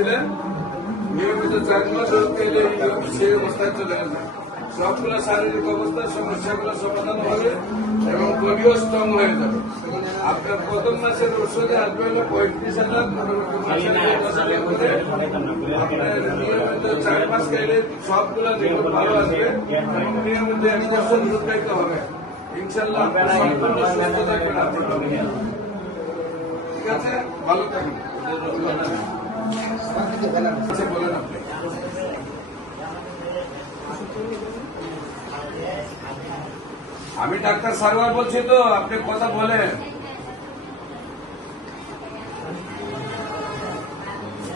ছিলেন, নিয়মিত 4 মাস ওষুধ খেলে সেই অবস্থায় চলে গেলেন। সবগুলো শারীরিক অবস্থার সমস্যাগুলো সমাধান হবে এবং বডিও স্ট্রং হয়ে যাবে। আপনার প্রথম মাসের ওষুধে আসবে হলো 35,000, পরবর্তী মাসে আপনার নিয়মিত 4 মাস খাইলে সবগুলো রিপোর্ট ভালো আসবে এবং নিয়মিত 1 বছর ওষুধ খাইতে হবে। ইনশাল্লাহ আপনি সম্পূর্ণ সুস্থ থাকবেন। ঠিক আছে, ভালো থাকবেন। আচ্ছা, বলেন আপনি। আমি ডাক্তার সারওয়ার বলছি, তো আপনি কথা বলেন।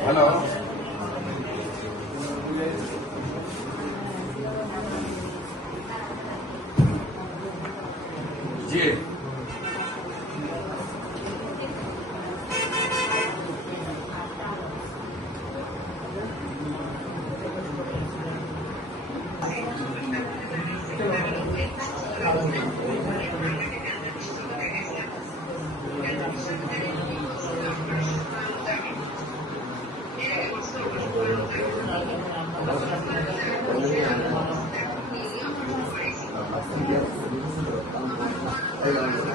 হ্যালো, জি Hey,